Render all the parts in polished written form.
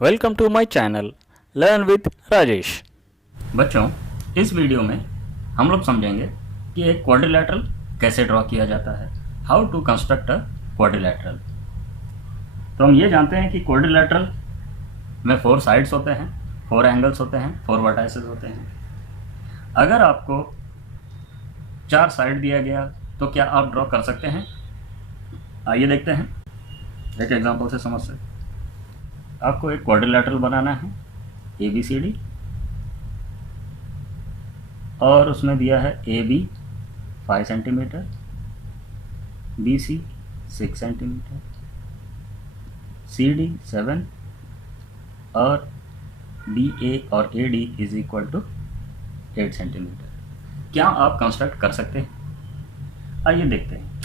Welcome to my channel learn with Rajesh. बच्चों, इस video में हम लोग समझेंगे कि एक क्वाड्रिलैटरल कैसे ड्रॉ किया जाता है, how to construct a quadrilateral. तो हम ये जानते हैं कि क्वाड्रिलैटरल में 4 साइड्स होते हैं, 4 एंगल्स होते हैं, 4 वर्टाइसेस होते हैं। अगर आपको 4 साइड दिया गया तो क्या आप ड्रॉ कर सकते हैं? आइए देखते हैं, एक एग्जांपल से समझ सकते। आपको एक क्वाड्रिलैटरल बनाना है ABCD, और उसमें दिया है AB 5 centimetre, BC 6 centimetre, CD 7 और DA और AD is equal to 8 centimetre. क्या आप कंस्ट्रक्ट कर सकते हैं? आइए देखते हैं।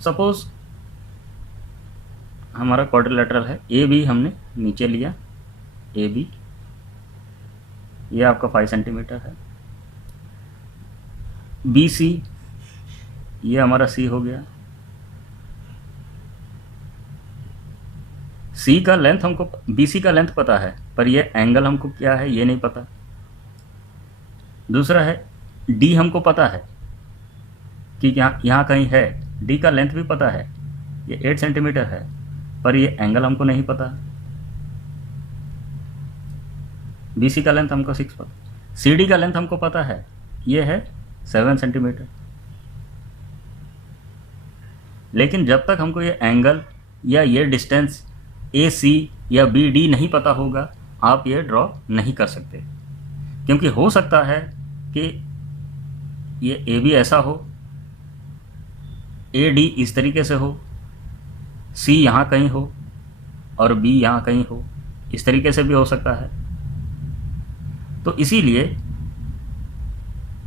सपोज हमारा क्वाड्रिलैटरल है, AB हमने नीचे लिया, AB ये आपका 5 सेंटीमीटर है, BC ये हमारा C हो गया, C का लेंथ हमको, BC का लेंथ पता है, पर ये एंगल हमको क्या है ये नहीं पता। दूसरा है D, हमको पता है कि यहाँ कहीं है, D का लेंथ भी पता है, ये 8 सेंटीमीटर है, पर ये एंगल हमको नहीं पता। BC का लेंथ हमको 6 पता, CD का लेंथ हमको पता है, ये है 7 सेंटीमीटर। लेकिन जब तक हमको ये एंगल या ये डिस्टेंस AC या BD नहीं पता होगा, आप ये ड्रॉ नहीं कर सकते। क्योंकि हो सकता है कि ये AB ऐसा हो, AD इस तरीके से हो, C यहाँ कहीं हो और B यहाँ कहीं हो, इस तरीके से भी हो सकता है। तो इसीलिए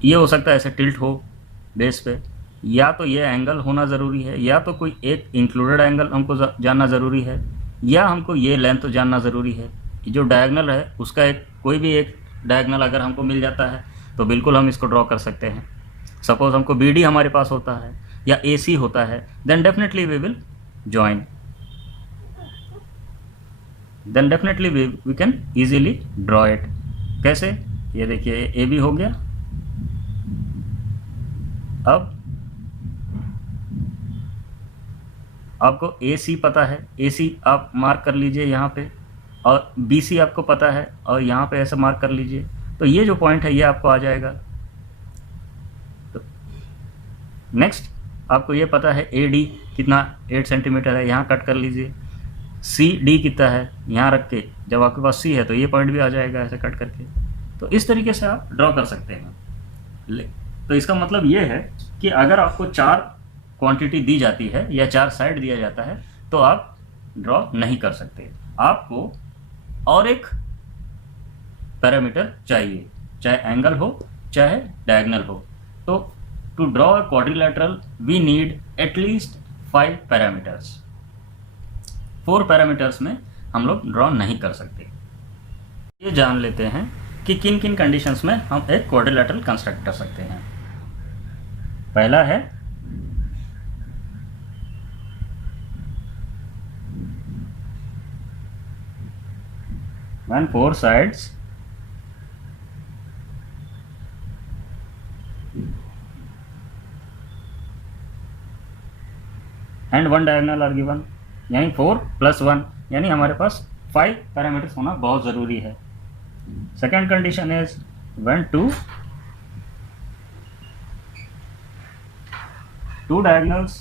ये हो सकता है ऐसे टिल्ट हो बेस पे, या तो ये एंगल होना ज़रूरी है, या तो कोई एक इंक्लूडेड एंगल हमको जानना ज़रूरी है, या हमको ये लेंथ जानना ज़रूरी है। जो डायगनल है उसका एक कोई भी एक डायगनल अगर हमको मिल जाता है तो बिल्कुल हम इसको ड्रॉ कर सकते हैं। सपोज हमको BD हमारे पास होता है या AC होता है, then definitely we will join, then definitely we can easily draw it. कैसे? ये देखिए AB हो गया। अब आपको AC पता है, AC आप मार्क कर लीजिए यहाँ पे, और BC आपको पता है और यहाँ पे ऐसे मार्क कर लीजिए, तो ये जो पॉइंट है ये आपको आ जाएगा। तो नेक्स्ट आपको ये पता है AD कितना 8 सेंटीमीटर है, यहाँ कट कर लीजिए। CD कितना है यहाँ रख के, जब आपके पास C है तो ये पॉइंट भी आ जाएगा ऐसे कट करके। तो इस तरीके से आप ड्रॉ कर सकते हैं। तो इसका मतलब ये है कि अगर आपको 4 क्वांटिटी दी जाती है या 4 साइड दिया जाता है तो आप ड्रॉ नहीं कर सकते। आपको और एक पैरामीटर चाहिए, चाहे एंगल हो चाहे डायगोनल हो। तो to draw a quadrilateral we need at least 5 parameters. 4 parameters में हम लोग ड्रॉ नहीं कर सकते। ये जान लेते हैं कि किन किन कंडीशंस में हम एक क्वाड्रिलैटरल कंस्ट्रक्ट कर सकते हैं। पहला है when 4 sides and 1 diagonal are given, यानी 4 + 1, यानी हमारे पास 5 पैरामीटर्स होना बहुत ज़रूरी है। Second condition is when 2 diagonals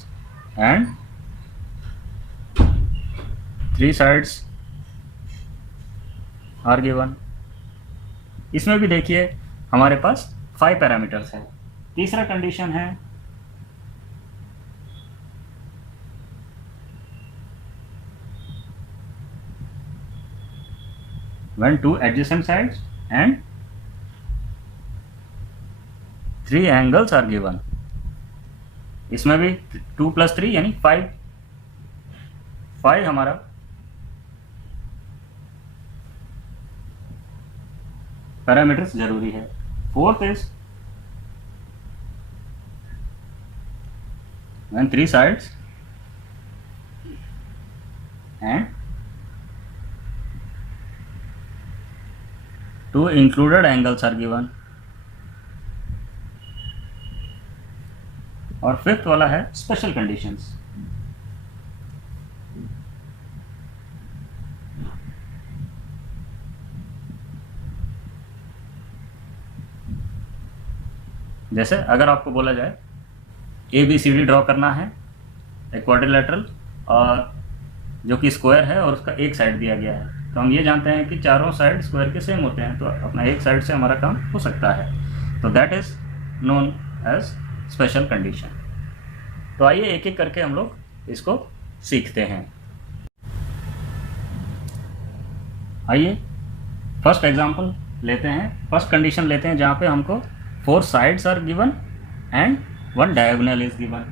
and 3 sides are given. इसमें भी देखिए हमारे पास 5 पैरामीटर्स हैं। तीसरा कंडीशन है when 2 adjacent sides and 3 angles are given। इसमें भी 2 + 3 यानी 5 हमारा पैरामीटर्स जरूरी है। Fourth is when 3 sides and two included angles are given। और फिफ्थ वाला है स्पेशल कंडीशंस। जैसे अगर आपको बोला जाए ABCD ड्रॉ करना है, एक क्वाड्रिलेटरल और जो कि स्क्वायर है और उसका एक साइड दिया गया है, तो हम ये जानते हैं कि चारों साइड स्क्वायर के सेम होते हैं, तो अपना एक साइड से हमारा काम हो सकता है, तो that is known as special condition. तो आइए एक एक करके हम लोग इसको सीखते हैं। आइए फर्स्ट एग्जांपल लेते हैं, फर्स्ट कंडीशन लेते हैं जहाँ पे हमको 4 sides are given and 1 diagonal is given।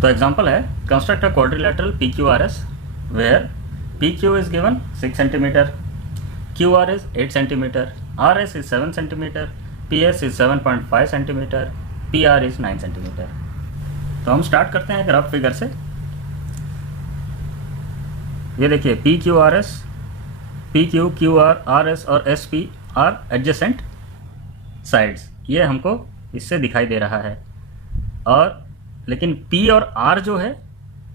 तो एग्जांपल है construct a quadrilateral PQRS where PQ is given 6 cm, QR is 8 cm, RS is 7 cm, PS is 7.5 cm, PR is 9 cm। तो हम start करते हैं ग्राफ फिगर से। ये देखिए PQRS, PQ, QR, RS और SP आर एडजेसेंट साइड्स, ये हमको इससे दिखाई दे रहा है। और लेकिन P और R जो है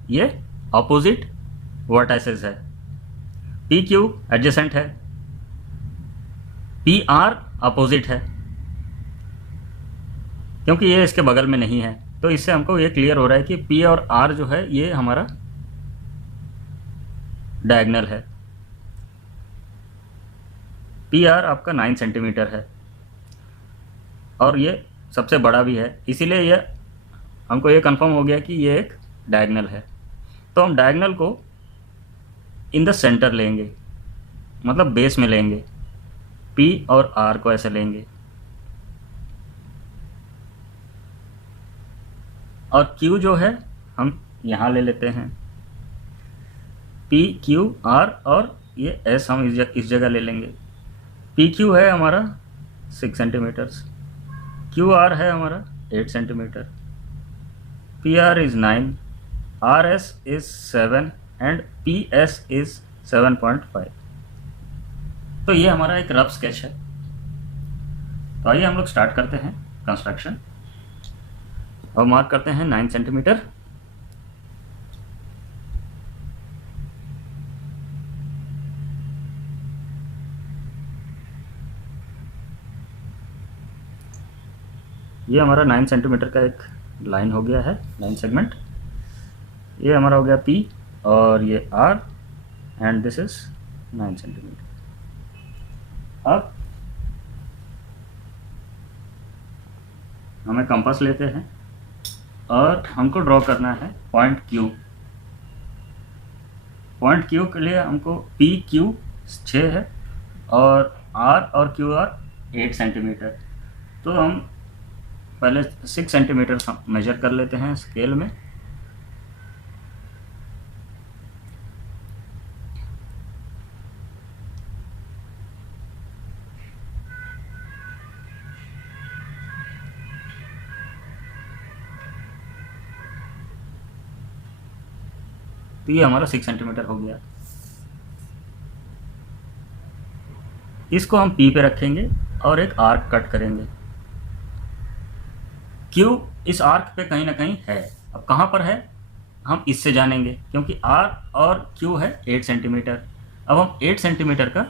ये अपोजिट वर्टाइसेस है। PQ एडजेसेंट है, PR अपोजिट है, क्योंकि ये इसके बगल में नहीं है, तो इससे हमको ये क्लियर हो रहा है कि P और R जो है ये हमारा डायगोनल है। PR आपका 9 सेंटीमीटर है और ये सबसे बड़ा भी है, इसीलिए ये हमको ये कंफर्म हो गया कि ये एक डायगोनल है। तो हम डायगोनल को इन द सेंटर लेंगे, मतलब बेस में लेंगे, P और R को ऐसे लेंगे और Q जो है हम यहाँ ले लेते हैं, P Q R और ये S हम इस जगह ले लेंगे। PQ है हमारा 6 सेंटीमीटर, QR है हमारा 8 centimetre, PR is 9, RS is 7 and PS is 7.5। तो ये हमारा एक रफ स्केच है। तो आइए हम लोग स्टार्ट करते हैं कंस्ट्रक्शन और मार्क करते हैं 9 सेंटीमीटर। ये हमारा 9 सेंटीमीटर का एक लाइन हो गया है, 9 सेगमेंट। ये हमारा हो गया P और ये R and this is 9 centimetre. अब हमें कंपास लेते हैं और हमको ड्रॉ करना है पॉइंट Q। पॉइंट Q के लिए हमको PQ 6 है और R और QR 8 सेंटीमीटर। तो हम पहले 6 सेंटीमीटर मेजर कर लेते हैं स्केल में। तो ये हमारा 6 सेंटीमीटर हो गया। इसको हम P पे रखेंगे और एक आर्क कट करेंगे। Q इस आर्क पे कहीं ना कहीं है, अब कहाँ पर है हम इससे जानेंगे, क्योंकि R और Q है 8 सेंटीमीटर। अब हम 8 सेंटीमीटर का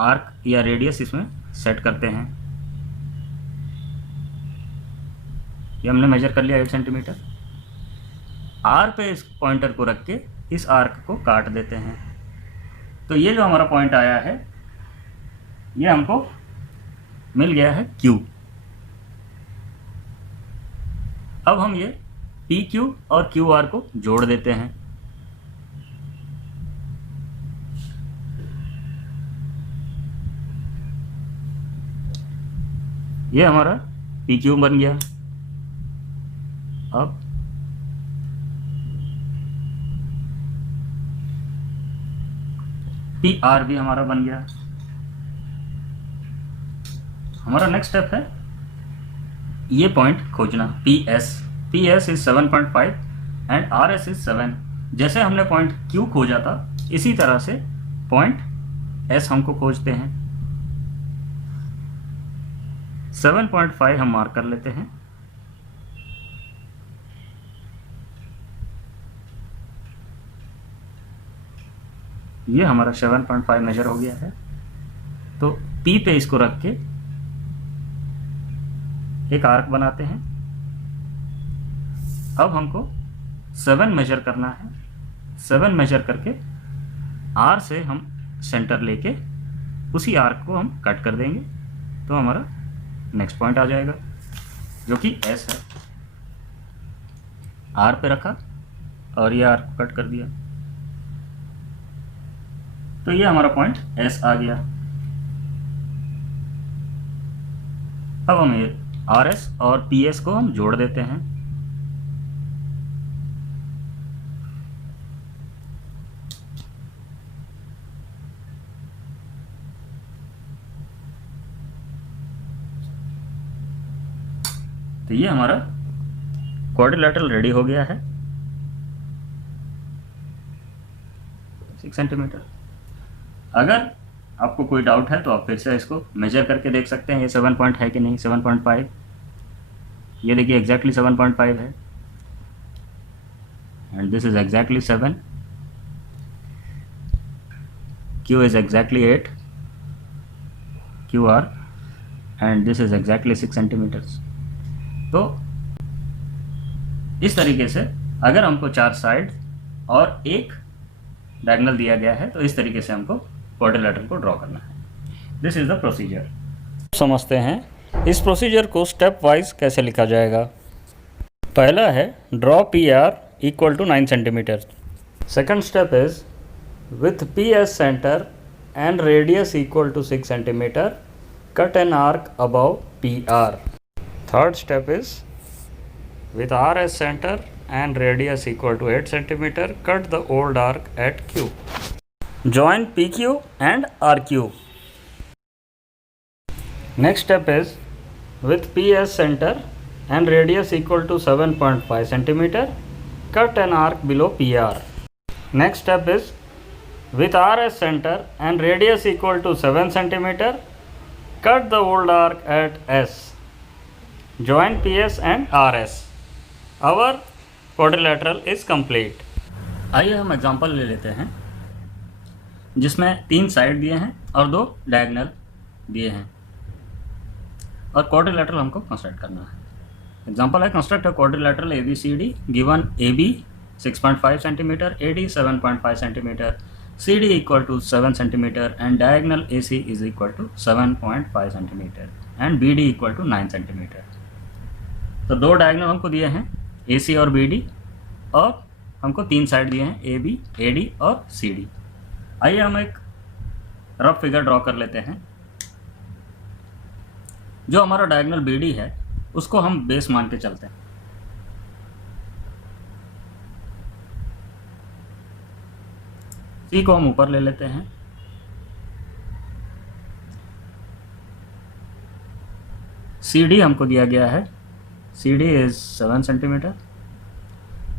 आर्क या रेडियस इसमें सेट करते हैं। ये हमने मेजर कर लिया 8 सेंटीमीटर। R पे इस पॉइंटर को रख के इस आर्क को काट देते हैं। तो ये जो हमारा पॉइंट आया है ये हमको मिल गया है Q। अब हम ये PQ और QR को जोड़ देते हैं। ये हमारा PQ बन गया। अब PR भी हमारा बन गया। हमारा नेक्स्ट स्टेप है ये पॉइंट खोजना, PS is 7.5 and RS is 7। जैसे हमने पॉइंट Q खोजा था इसी तरह से पॉइंट S हमको खोजते हैं। 7.5 हम मार्क कर लेते हैं। ये हमारा 7.5 मेजर हो गया है। तो P पे इसको रख के एक आर्क बनाते हैं। अब हमको 7 मेजर करना है। 7 मेजर करके R से हम सेंटर लेके उसी आर्क को हम कट कर देंगे, तो हमारा नेक्स्ट पॉइंट आ जाएगा जो कि S है। R पे रखा और ये आर्क कट कर दिया, तो ये हमारा पॉइंट S आ गया। अब हम ये RS और PS को हम जोड़ देते हैं। तो ये हमारा क्वाड्रिलेटरल रेडी हो गया है 6 सेंटीमीटर। अगर आपको कोई डाउट है तो आप फिर से इसको मेजर करके देख सकते हैं ये 7 पॉइंट है कि नहीं। 7.5, ये देखिए एग्जैक्टली 7.5 है and this is exactly 7। Q is exactly 8 QR and this is exactly 6 centimetres. तो इस तरीके से अगर हमको 4 साइड और एक डायगोनल दिया गया है तो इस तरीके से हमको क्वाड्रिलेटरल को ड्रॉ करना है। This is the procedure. समझते हैं इस प्रोसीजर को स्टेप वाइज कैसे लिखा जाएगा। पहला है draw PR equal to 9 centimetre. Second step is with PS center and radius equal to 6 centimeter, cut an arc above PR. Third step is with RS center and radius equal to 8 centimeter, cut the old arc at Q. Join PQ and RQ. Next step is with PS center and radius equal to 7.5 centimeter, cut an arc below PR. Next step is with RS center and radius equal to 7 centimeter, cut the old arc at S. Join PS and RS. Our quadrilateral is complete. आइए हम example ले लेते हैं जिसमें 3 side दिए हैं और 2 diagonal दिए हैं और क्वाड्रिलेटरल हमको कंस्ट्रक्ट करना है। एग्जांपल है construct a quadrilateral ABCD given AB 6.5 centimetre, AD 7.5 centimetre, CD equal to 7 centimeter and diagonal AC is equal to 7.5 centimeter and BD equal to 9 centimeter। तो 2 डायगोनल हमको दिए हैं AC और BD और हमको 3 साइड दिए हैं AB, AD और CD। आइए हम एक रफ फिगर ड्रॉ कर लेते हैं। जो हमारा डायगोनल BD है उसको हम बेस मान के चलते हैं। C को हम ऊपर ले लेते हैं, CD हमको दिया गया है, CD इज 7 सेंटीमीटर।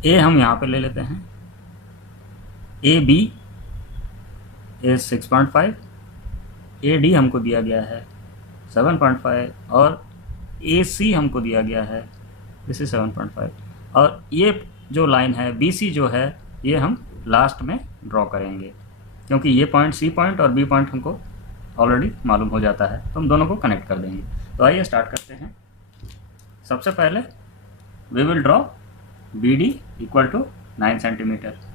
A हम यहाँ पे ले लेते हैं, AB इज 6.5, AD हमको दिया गया है 7.5 और AC हमको दिया गया है दिस इज 7.5 और ये जो लाइन है BC जो है ये हम लास्ट में ड्रॉ करेंगे क्योंकि ये पॉइंट C पॉइंट और B पॉइंट हमको ऑलरेडी मालूम हो जाता है, तो हम दोनों को कनेक्ट कर देंगे। तो आइए स्टार्ट करते हैं। सबसे पहले we will draw BD equal to 9 centimetre.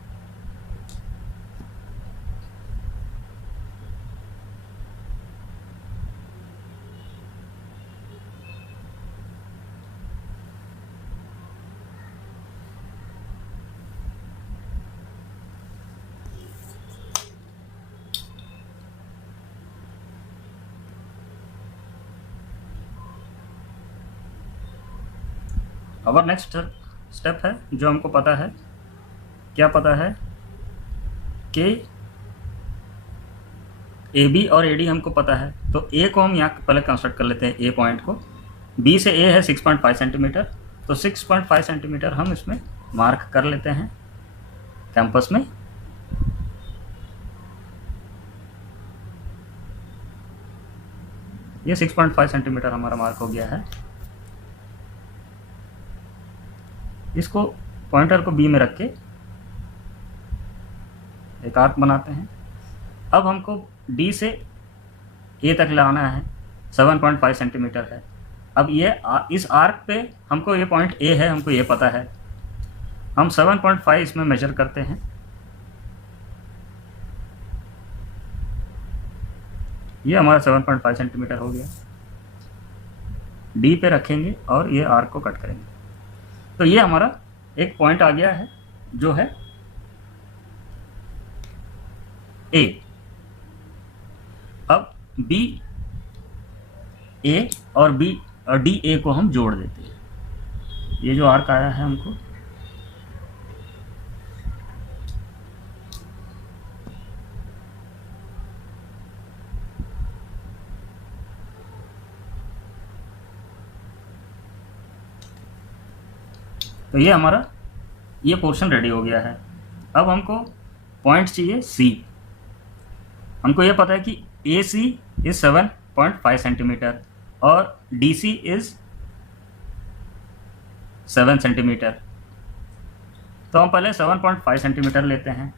और नेक्स्ट स्टेप है जो हमको पता है, क्या पता है कि AB और AD हमको पता है, तो A को हम यहाँ पहले कंस्ट्रक्ट कर लेते हैं। A पॉइंट को B से A है 6.5 सेंटीमीटर, तो 6.5 सेंटीमीटर हम इसमें मार्क कर लेते हैं। कैंपस में ये 6.5 सेंटीमीटर हमारा मार्क हो गया है। इसको पॉइंटर को बी में रख के एक आर्क बनाते हैं। अब हमको डी से ए तक लाना है, 7.5 सेंटीमीटर है। अब ये इस आर्क पे हमको ये पॉइंट ए है, हमको ये पता है, हम 7.5 इसमें मेजर करते हैं। ये हमारा 7.5 सेंटीमीटर हो गया। डी पे रखेंगे और ये आर्क को कट करेंगे, तो ये हमारा एक पॉइंट आ गया है जो है ए। अब बी ए और बी और डी ए को हम जोड़ देते हैं। ये जो आर्क आया है हमको, तो ये हमारा ये पोर्शन रेडी हो गया है। अब हमको पॉइंट चाहिए सी। हमको ये पता है कि ए सी इज 7.5 सेंटीमीटर और डी सी इज 7 सेंटीमीटर। तो हम पहले 7.5 सेंटीमीटर लेते हैं।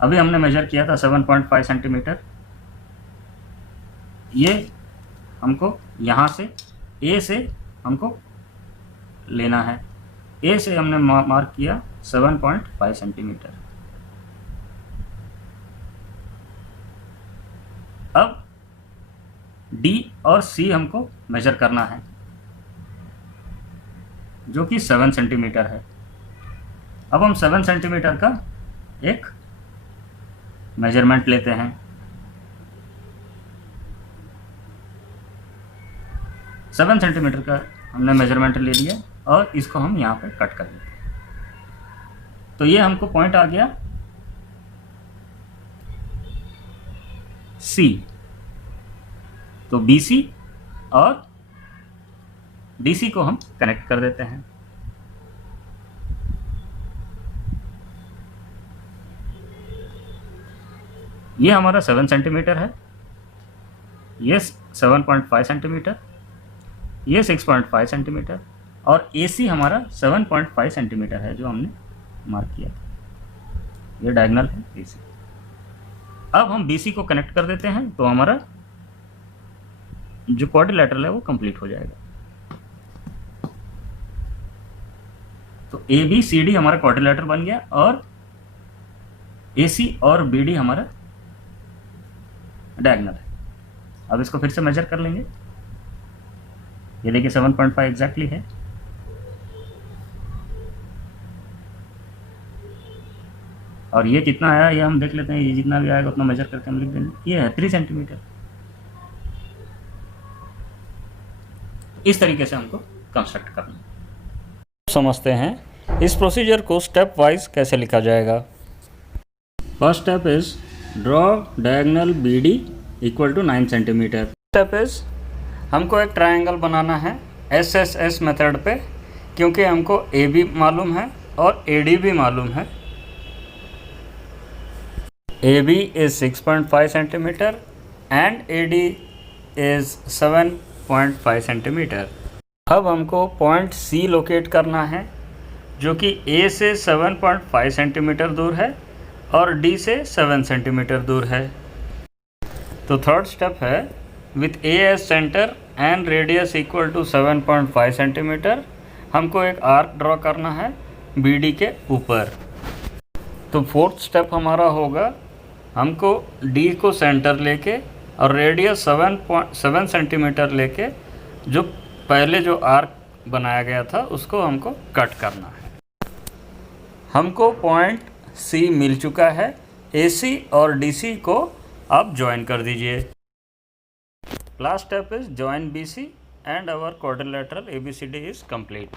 अभी हमने मेजर किया था 7.5 सेंटीमीटर। ये हमको यहाँ से ए से हमको लेना है। ए से हमने मार्क किया 7.5 सेंटीमीटर। अब डी और सी हमको मेजर करना है, जो कि 7 सेंटीमीटर है। अब हम 7 सेंटीमीटर का एक मेजरमेंट लेते हैं। 7 सेंटीमीटर का हमने मेजरमेंट ले लिया और इसको हम यहाँ पे कट कर देते हैं। तो ये हमको पॉइंट आ गया सी। तो बी सी और डी सी को हम कनेक्ट कर देते हैं। ये हमारा 7 सेंटीमीटर है, ये 7.5 सेंटीमीटर, ये 6.5 सेंटीमीटर और AC हमारा 7.5 सेंटीमीटर है जो हमने मार्क किया था। ये डायगोनल है AC। अब हम BC को कनेक्ट कर देते हैं तो हमारा जो क्वाड्रिलेटरल है वो कंप्लीट हो जाएगा। तो ABCD हमारा क्वाड्रिलेटरल बन गया और AC और BD हमारा डायगोनल है। अब इसको फिर से मेजर कर लेंगे। ये देखिए 7.5 एग्जैक्टली है। और ये कितना आया ये हम देख लेते हैं। ये जितना भी आएगा उतना मेजर करके हम लिख देंगे। ये है 3 सेंटीमीटर। इस तरीके से हमको कंस्ट्रक्ट करना है। समझते हैं इस प्रोसीजर को स्टेप वाइज कैसे लिखा जाएगा। First step is draw diagonal BD equal to 9 centimetre. Step is हमको एक ट्रायंगल बनाना है SSS मेथड पे, क्योंकि हमको AB मालूम है और AD भी मालूम है। AB is 6.5 centimetre and AD is 7.5 centimetre. अब हमको पॉइंट C लोकेट करना है जो कि A से 7.5 सेंटीमीटर दूर है और D से 7 सेंटीमीटर दूर है। तो थर्ड स्टेप है with A as centre and radius equal to 7.5 centimetre हमको एक आर्क ड्रॉ करना है BD के ऊपर। तो फोर्थ स्टेप हमारा होगा हमको D को सेंटर लेके और रेडियस 7 सेंटीमीटर लेके जो पहले जो आर्क बनाया गया था उसको हमको कट करना है। हमको पॉइंट C मिल चुका है। AC और DC को आप ज्वाइन कर दीजिए। Last step is join BC and our quadrilateral ABCD is complete.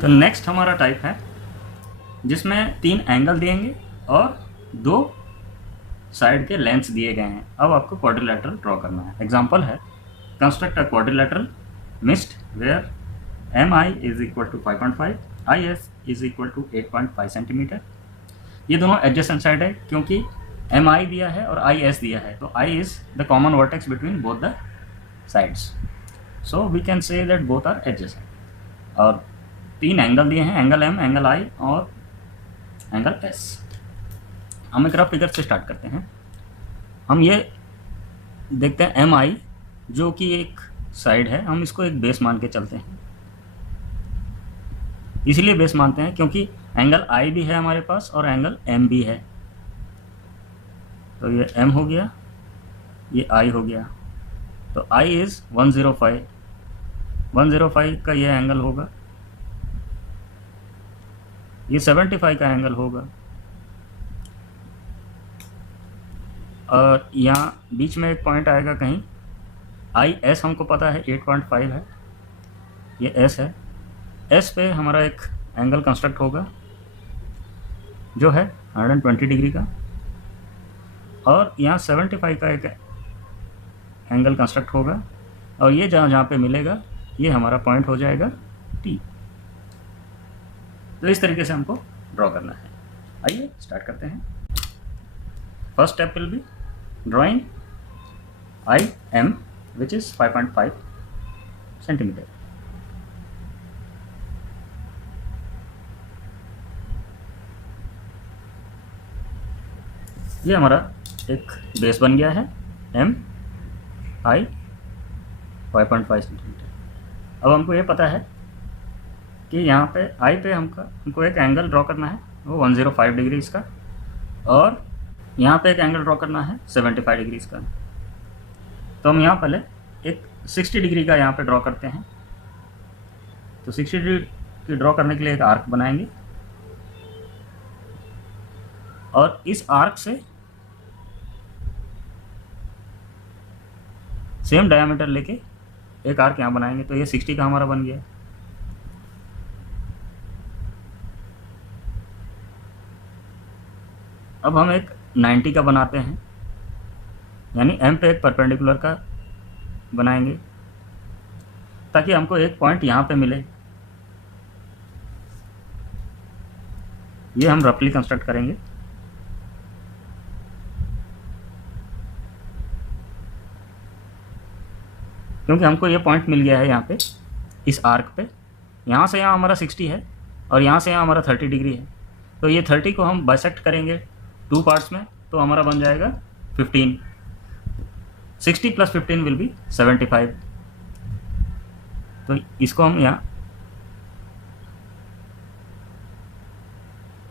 तो नेक्स्ट हमारा टाइप है जिसमें 3 एंगल दिएंगे और 2 साइड के लेंथ्स दिए गए हैं। अब आपको क्वाड्रिलेटरल ड्रॉ करना है। एग्जांपल है construct a quadrilateral MIST where MI is equal to 5.5, IS is equal to 8.5 centimetre. ये दोनों एडजेसेंट साइड है क्योंकि एम आई दिया है और आई एस दिया है, तो I is the common vertex between both the sides, so we can say that both are adjacent. और 3 एंगल दिए हैं, एंगल एम, एंगल आई और एंगल एस। हम एक रफ फिगर से स्टार्ट करते हैं। हम ये देखते हैं एम आई जो कि एक साइड है, हम इसको एक बेस मान के चलते हैं। इसलिए बेस मानते हैं क्योंकि एंगल आई भी है हमारे पास और एंगल एम भी है। तो ये एम हो गया, ये आई हो गया। तो आई इज़ 105 का ये एंगल होगा, ये 75 का एंगल होगा, और यहाँ बीच में एक पॉइंट आएगा कहीं। आई एस हमको पता है 8.5 है, ये एस है। एस पे हमारा एक एंगल कंस्ट्रक्ट होगा जो है 120 डिग्री का, और यहाँ 75 का एक एंगल कंस्ट्रक्ट होगा, और ये जहाँ जहाँ पे मिलेगा ये हमारा पॉइंट हो जाएगा टी। तो इस तरीके से हमको ड्रॉ करना है। आइए स्टार्ट करते हैं। First step will be drawing I am which is 5.5 centimetre. ये हमारा एक बेस बन गया है एम आई 5.5 सेंटीमीटर। अब हमको ये पता है कि यहाँ पे आई पे हमको एक एंगल ड्रॉ करना है, वो 105 डिग्री इसका, और यहाँ पे एक एंगल ड्रॉ करना है 75 डिग्री इसका। तो हम यहाँ पहले एक 60 डिग्री का यहाँ पे ड्रॉ करते हैं। तो 60 डिग्री की ड्रॉ करने के लिए एक आर्क बनाएंगे, और इस आर्क से सेम डायमीटर लेके एक आर्क यहाँ बनाएंगे। तो ये 60 का हमारा बन गया। अब हम एक 90 का बनाते हैं, यानी एम पे एक परपेंडिकुलर का बनाएंगे ताकि हमको एक पॉइंट यहाँ पे मिले। ये हम रफली कंस्ट्रक्ट करेंगे। क्योंकि हमको ये पॉइंट मिल गया है यहाँ पे इस आर्क पे, यहाँ से यहाँ हमारा 60 है और यहाँ से यहाँ हमारा 30 डिग्री है। तो ये 30 को हम बाइसेक्ट करेंगे 2 पार्ट्स में, तो हमारा बन जाएगा 15। 60 + 15 विल बी 75। तो इसको हम यहाँ,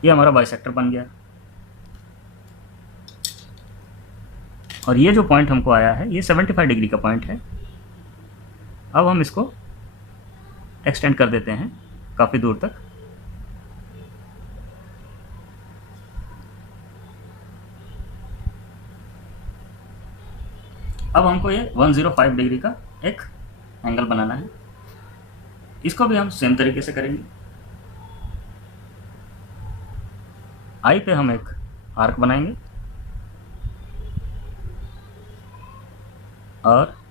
ये हमारा बाइसेक्टर बन गया। और ये जो पॉइंट हमको आया है ये 75 डिग्री का पॉइंट है। अब हम इसको एक्सटेंड कर देते हैं काफ़ी दूर तक। अब हमको ये 105 डिग्री का एक एंगल बनाना है। इसको भी हम सेम तरीके से करेंगे। आई पे हम एक आर्क बनाएंगे, और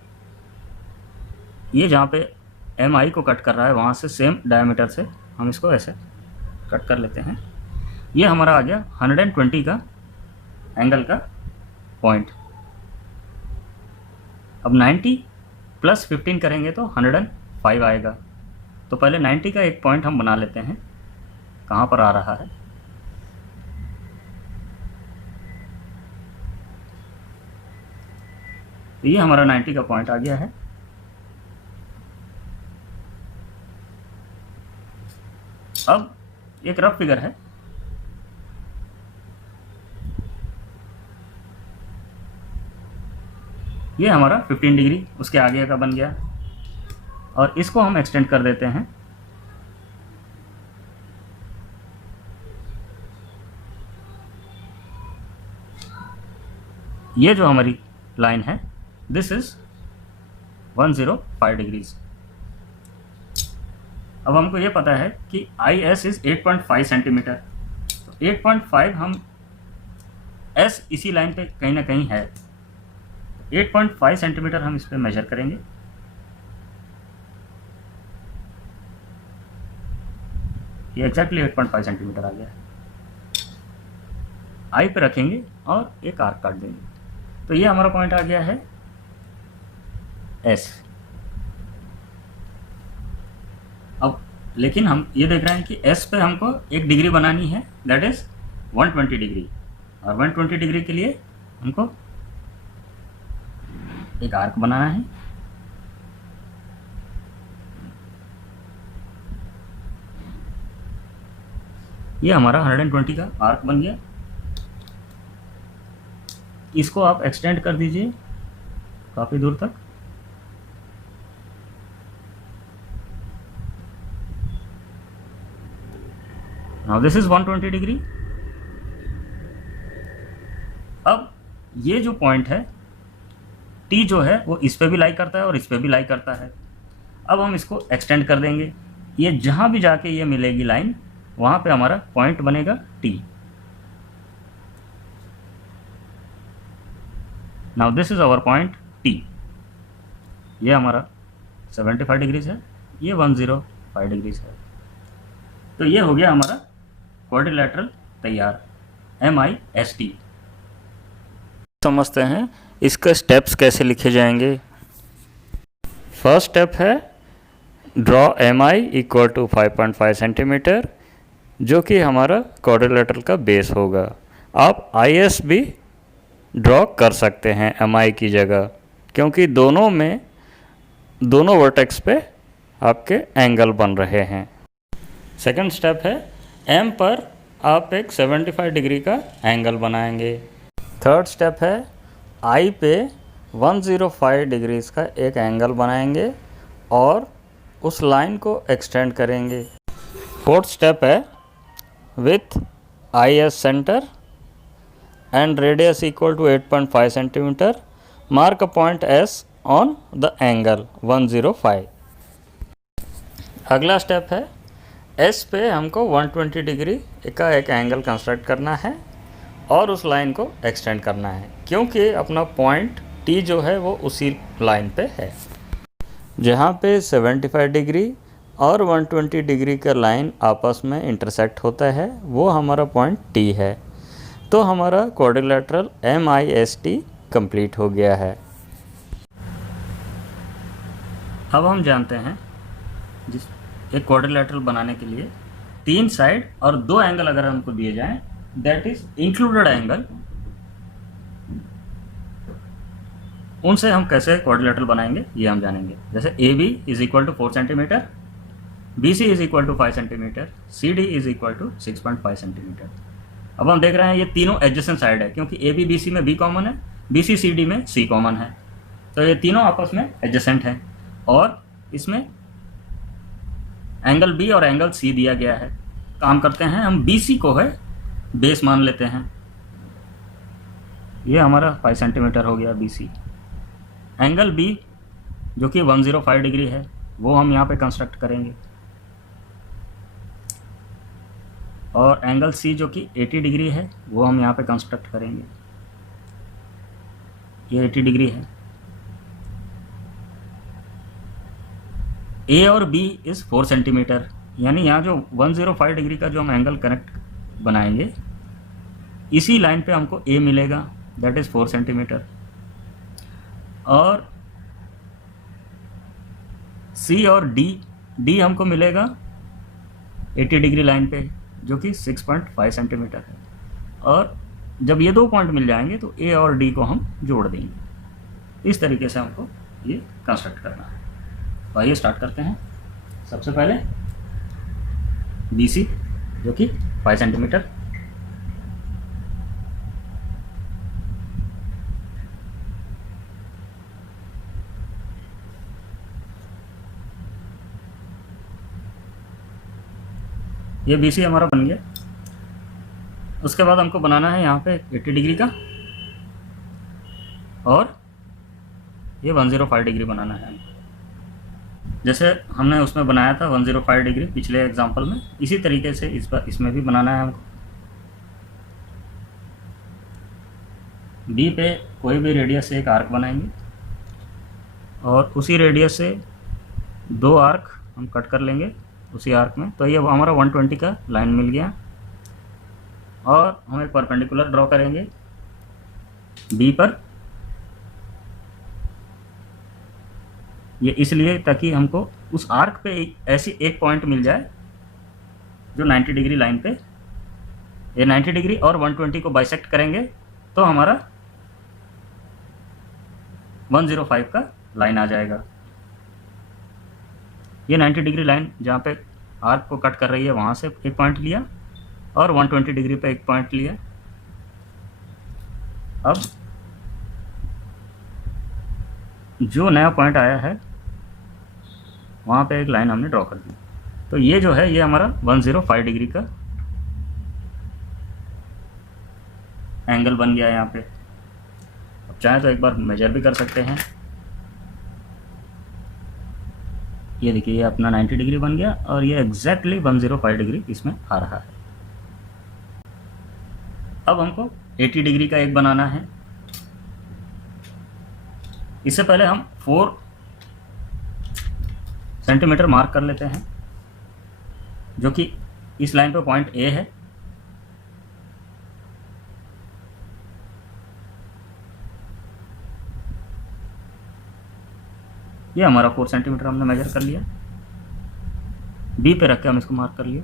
ये जहाँ पे एम आई को कट कर रहा है वहाँ से सेम डायमीटर से हम इसको ऐसे कट कर लेते हैं। ये हमारा आ गया 120 का एंगल का पॉइंट। अब 90 + 15 करेंगे तो 105 आएगा। तो पहले 90 का एक पॉइंट हम बना लेते हैं, कहाँ पर आ रहा है। तो ये हमारा 90 का पॉइंट आ गया है। अब एक रफ फिगर है। ये हमारा 15 डिग्री उसके आगे का बन गया, और इसको हम एक्सटेंड कर देते हैं। ये जो हमारी लाइन है दिस इज 105 डिग्रीज। अब हमको ये पता है कि आई एस इज़ 8.5 सेंटीमीटर। तो 8.5 हम एस इसी लाइन पे कहीं ना कहीं है। 8.5 सेंटीमीटर हम इस पर मेजर करेंगे। ये एग्जैक्टली 8.5 सेंटीमीटर आ गया है। आई पे रखेंगे और एक आर्क काट देंगे, तो ये हमारा पॉइंट आ गया है एस। अब लेकिन हम ये देख रहे हैं कि एस पे हमको एक डिग्री बनानी है, दैट इज 120 डिग्री, और 120 डिग्री के लिए हमको एक आर्क बनाना है। ये हमारा 120 का आर्क बन गया। इसको आप एक्सटेंड कर दीजिए काफ़ी दूर तक। Now this is 120 degree. अब ये जो पॉइंट है टी जो है वो इस पे भी लाई करता है और इस पे भी लाई करता है। अब हम इसको एक्सटेंड कर देंगे, ये जहाँ भी जाके ये मिलेगी लाइन वहाँ पे हमारा पॉइंट बनेगा T. Now this is our point T. ये हमारा 75 डिग्रीज है, ये 105 डिग्रीज है। तो ये हो गया हमारा क्वाड्रिलेटरल तैयार, MIST। समझते हैं इसके स्टेप्स कैसे लिखे जाएंगे। फर्स्ट स्टेप है draw MI equal to 5.5 centimetre, जो कि हमारा क्वाड्रिलेटरल का बेस होगा। आप IS भी ड्रॉ कर सकते हैं MI की जगह, क्योंकि दोनों वर्टेक्स पे आपके एंगल बन रहे हैं। सेकंड स्टेप है M पर आप एक 75 डिग्री का एंगल बनाएंगे। थर्ड स्टेप है I पे 105 डिग्रीज का एक एंगल बनाएंगे और उस लाइन को एक्सटेंड करेंगे। फोर्थ स्टेप है with IS centre and radius equal to 8.5 centimeter, mark a point S on the angle 105। अगला स्टेप है S पे हमको 120 डिग्री का एक एंगल कंस्ट्रक्ट करना है और उस लाइन को एक्सटेंड करना है, क्योंकि अपना पॉइंट T जो है वो उसी लाइन पे है। जहाँ पे 75 डिग्री और 120 डिग्री का लाइन आपस में इंटरसेक्ट होता है वो हमारा पॉइंट T है। तो हमारा क्वाड्रिलेटरल MIST कंप्लीट हो गया है। अब हम जानते हैं जिस एक क्वाड्रिलेटरल बनाने के लिए 3 साइड और 2 एंगल अगर हमको दिए जाएं, दैट इज इंक्लूडेड एंगल, उनसे हम कैसे क्वाड्रिलेटरल बनाएंगे ये हम जानेंगे। जैसे AB is equal to 4 centimetre, BC is equal to 5 centimetre, CD is equal to 6.5 centimetre. अब हम देख रहे हैं ये तीनों एडजेसेंट साइड है, क्योंकि AB BC में B कॉमन है, BC CD में C कॉमन है, तो ये तीनों आपस में एडजेसेंट हैं और इसमें एंगल B और एंगल C दिया गया है। काम करते हैं हम BC को है बेस मान लेते हैं, ये हमारा 5 सेंटीमीटर हो गया BC। एंगल B जो कि 105 डिग्री है वो हम यहाँ पे कंस्ट्रक्ट करेंगे, और एंगल C जो कि 80 डिग्री है वो हम यहाँ पे कंस्ट्रक्ट करेंगे, ये 80 डिग्री है। A और B इज़ 4 सेंटीमीटर, यानी यहाँ जो 105 डिग्री का जो हम एंगल कनेक्ट बनाएंगे इसी लाइन पे हमको A मिलेगा, दैट इज़ 4 सेंटीमीटर, और C और D हमको मिलेगा 80 डिग्री लाइन पे जो कि 6.5 सेंटीमीटर है। और जब ये 2 पॉइंट मिल जाएंगे तो A और D को हम जोड़ देंगे। इस तरीके से हमको ये कंस्ट्रक्ट करना है। तो आइए स्टार्ट करते हैं। सबसे पहले BC जो कि 5 सेंटीमीटर, ये BC हमारा बन गया। उसके बाद हमको बनाना है यहाँ पे 80 डिग्री का, और ये 105 डिग्री बनाना है। जैसे हमने उसमें बनाया था 105 डिग्री पिछले एग्जांपल में, इसी तरीके से इसमें भी बनाना है हमको। B पे कोई भी रेडियस से एक आर्क बनाएंगे और उसी रेडियस से 2 आर्क हम कट कर लेंगे उसी आर्क में। तो ये हमारा 120 का लाइन मिल गया और हम एक परपेंडिकुलर ड्रॉ करेंगे बी पर। ये इसलिए ताकि हमको उस आर्क पे ऐसी एक पॉइंट मिल जाए जो 90 डिग्री लाइन पे, ये 90 डिग्री और 120 को बाइसेक्ट करेंगे तो हमारा 105 का लाइन आ जाएगा। ये 90 डिग्री लाइन जहाँ पे आर्क को कट कर रही है वहाँ से एक पॉइंट लिया और 120 डिग्री पे एक पॉइंट लिया। अब जो नया पॉइंट आया है वहाँ पे एक लाइन हमने ड्रॉ कर दी। तो ये जो है ये हमारा 105 डिग्री का एंगल बन गया यहाँ पे। अब चाहे तो एक बार मेजर भी कर सकते हैं। ये देखिए ये अपना 90 डिग्री बन गया और ये एग्जैक्टली 105 डिग्री इसमें आ रहा है। अब हमको 80 डिग्री का एक बनाना है। इससे पहले हम 4 सेंटीमीटर मार्क कर लेते हैं जो कि इस लाइन पे पॉइंट ए है। ये हमारा 4 सेंटीमीटर हमने मेजर कर लिया। बी पे रख के हम इसको मार्क कर लिया।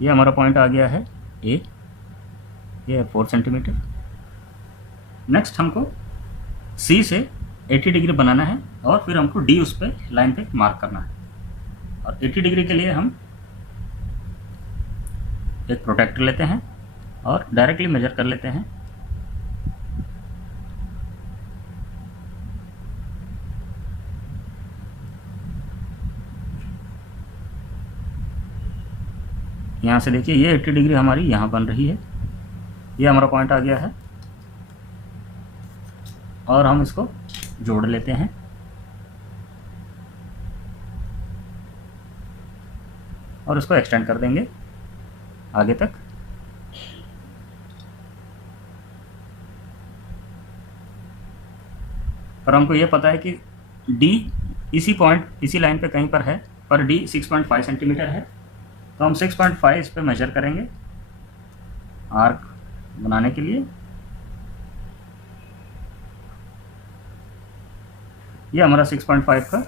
ये हमारा पॉइंट आ गया है ए, ये है 4 सेंटीमीटर। नेक्स्ट हमको सी से 80 डिग्री बनाना है और फिर हमको डी उस पर लाइन पे मार्क करना है। और 80 डिग्री के लिए हम एक प्रोटेक्टर लेते हैं और डायरेक्टली मेजर कर लेते हैं। यहाँ से देखिए ये 80 डिग्री हमारी यहाँ बन रही है। ये हमारा पॉइंट आ गया है और हम इसको जोड़ लेते हैं। और इसको एक्सटेंड कर देंगे आगे तक। पर हमको ये पता है कि डी इसी पॉइंट इसी लाइन पे कहीं पर है, पर डी 6.5 सेंटीमीटर है। तो हम 6.5 इस पे मेजर करेंगे आर्क बनाने के लिए। ये हमारा 6.5 का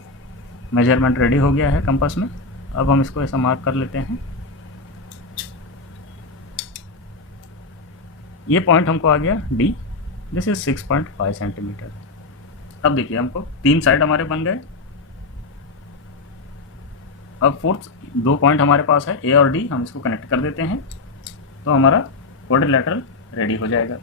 मेजरमेंट रेडी हो गया है कंपास में। अब हम इसको ऐसा मार्क कर लेते हैं। ये पॉइंट हमको आ गया डी, दिस इज 6.5 सेंटीमीटर। अब देखिए हमको 3 साइड हमारे बन गए। अब 4th 2 पॉइंट हमारे पास है ए और डी, हम इसको कनेक्ट कर देते हैं तो हमारा क्वाड्रिलेटरल रेडी हो जाएगा।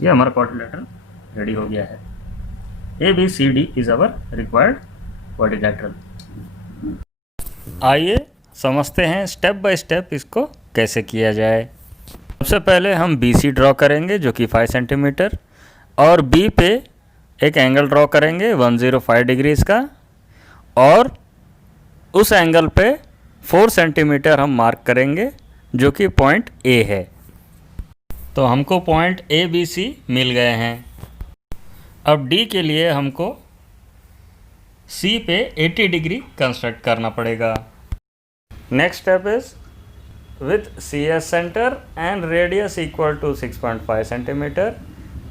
ये हमारा क्वाड्रिलेटरल रेडी हो गया है। A B C D is our required quadrilateral. आइए समझते हैं स्टेप बाय स्टेप इसको कैसे किया जाए। सबसे पहले हम BC ड्रॉ करेंगे जो कि 5 सेंटीमीटर, और B पे एक एंगल ड्रॉ करेंगे 105 डिग्रीज का, और उस एंगल पे 4 सेंटीमीटर हम मार्क करेंगे जो कि पॉइंट A है। तो हमको पॉइंट ABC मिल गए हैं। अब D के लिए हमको C पे 80 डिग्री कंस्ट्रक्ट करना पड़ेगा। Next step is with CS center and radius equal to 6.5 centimeter,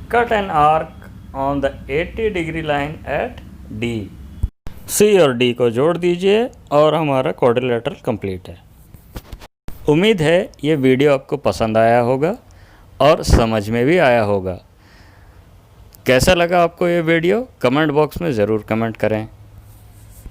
cut an arc on the 80 degree line at D। C और D को जोड़ दीजिए और हमारा क्वाड्रिलेटरल कंप्लीट है। उम्मीद है ये वीडियो आपको पसंद आया होगा और समझ में भी आया होगा। कैसा लगा आपको ये वीडियो कमेंट बॉक्स में ज़रूर कमेंट करें।